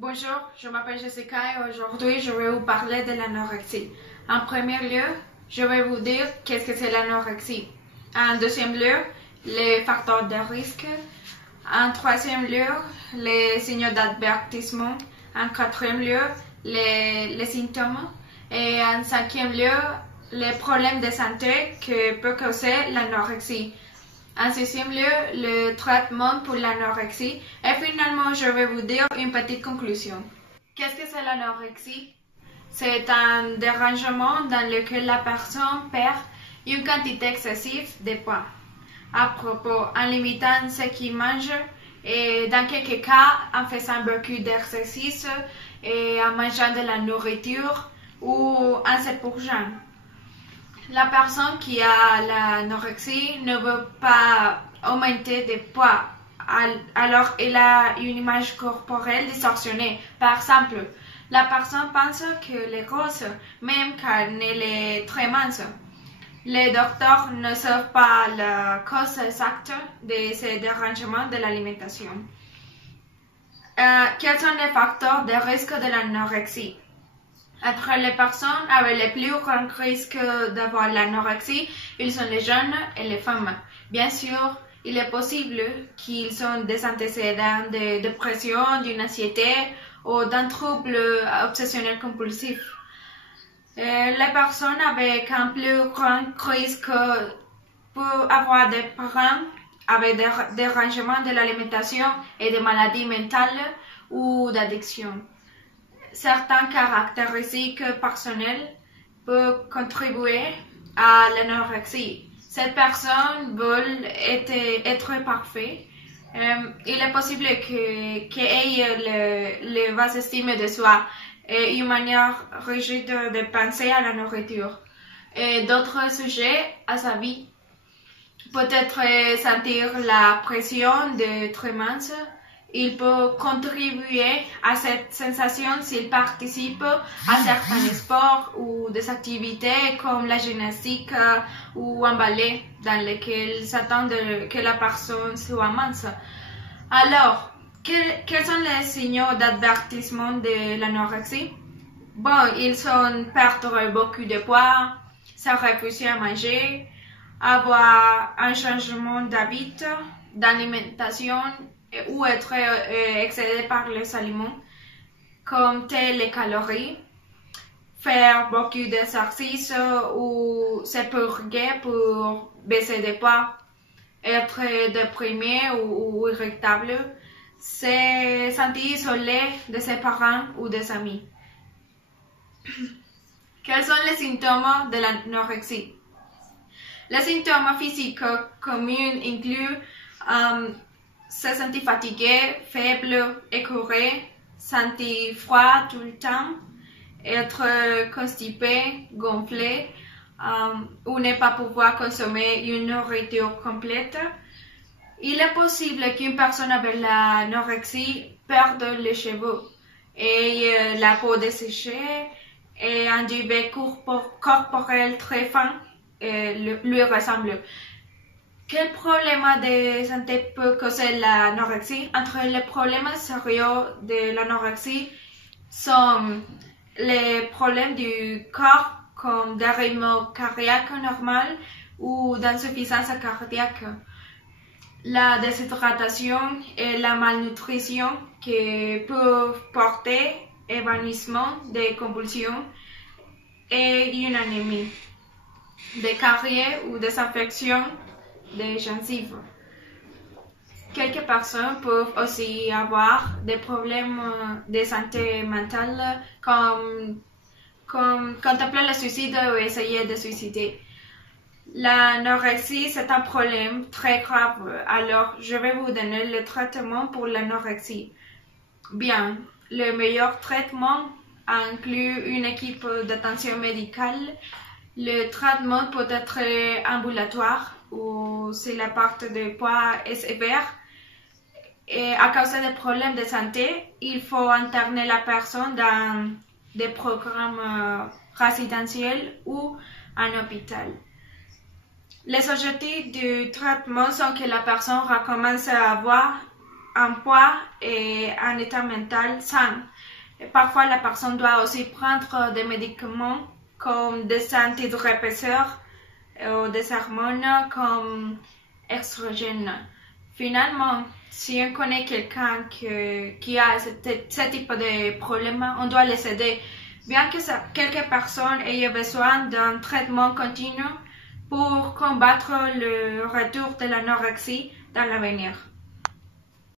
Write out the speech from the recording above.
Bonjour, je m'appelle Jessica et aujourd'hui je vais vous parler de l'anorexie. En premier lieu, je vais vous dire qu'est-ce que c'est l'anorexie. En deuxième lieu, les facteurs de risque. En troisième lieu, les signaux d'avertissement. En quatrième lieu, les symptômes. Et en cinquième lieu, les problèmes de santé que peut causer l'anorexie. En sixième lieu, le traitement pour l'anorexie. Et finalement, je vais vous dire une petite conclusion. Qu'est-ce que c'est l'anorexie? C'est un dérangement dans lequel la personne perd une quantité excessive de poids. À propos, en limitant ce qu'il mange et dans quelques cas, en faisant beaucoup d'exercices et en mangeant de la nourriture ou en se purgeant. La personne qui a l'anorexie ne veut pas augmenter de poids, alors elle a une image corporelle distorsionnée. Par exemple, la personne pense qu'elle est grosse, même quand elle est très mince. Les docteurs ne savent pas la cause exacte de ces dérangements de l'alimentation. Quels sont les facteurs de risque de l'anorexie? Entre les personnes avec les plus grands risques d'avoir l'anorexie, ils sont les jeunes et les femmes. Bien sûr, il est possible qu'ils aient des antécédents de dépression, d'une anxiété ou d'un trouble obsessionnel compulsif. Les personnes avec un plus grand risque peuvent avoir des parents avec des dérangements de l'alimentation et des maladies mentales ou d'addiction. Certaines caractéristiques personnelles peuvent contribuer à l'anorexie. Cette personne veut être parfaite. Il est possible qu'elle ait le basse estime de soi et une manière rigide de penser à la nourriture. Et d'autres sujets à sa vie. Peut-être sentir la pression d'être mince. Il peut contribuer à cette sensation s'il participe à certains sports ou des activités comme la gymnastique ou un ballet dans lesquels s'attend que la personne soit mince. Alors, quels sont les signaux d'avertissement de l'anorexie? Bon, ils sont perdre beaucoup de poids, se refuser à manger, avoir un changement d'habit, d'alimentation, ou être excédé par les aliments, compter les calories, faire beaucoup d'exercices ou se purger pour baisser de poids, être déprimé ou irritable, se sentir isolé de ses parents ou des amis. Quels sont les symptômes de l'anorexie? Les symptômes physiques communs incluent se sentir fatigué, faible, écouré, sentir froid tout le temps, être constipé, gonflé, ou ne pas pouvoir consommer une nourriture complète. Il est possible qu'une personne avec l'anorexie perde les cheveux et la peau desséchée et un duvet corporel très fin lui ressemble. Quel problème de santé peut causer l'anorexie? Entre les problèmes sérieux de l'anorexie sont les problèmes du corps comme des rythmes cardiaques normaux ou d'insuffisance cardiaque, la déshydratation et la malnutrition qui peuvent porter évanouissement, des convulsions et une anémie, des caries ou des infections des gencives. Quelques personnes peuvent aussi avoir des problèmes de santé mentale comme contempler le suicide ou essayer de suicider. L'anorexie, c'est un problème très grave, alors je vais vous donner le traitement pour l'anorexie. Bien, le meilleur traitement inclut une équipe d'attention médicale. Le traitement peut être ambulatoire ou si la perte de poids est sévère et à cause des problèmes de santé, il faut interner la personne dans des programmes résidentiels ou en hôpital. Les objectifs du traitement sont que la personne recommence à avoir un poids et un état mental sain. Et parfois, la personne doit aussi prendre des médicaments comme des antidépresseurs ou des hormones comme estrogène. Finalement, si on connaît quelqu'un qui a ce type de problème, on doit les aider. Bien que quelques personnes aient besoin d'un traitement continu pour combattre le retour de l'anorexie dans l'avenir.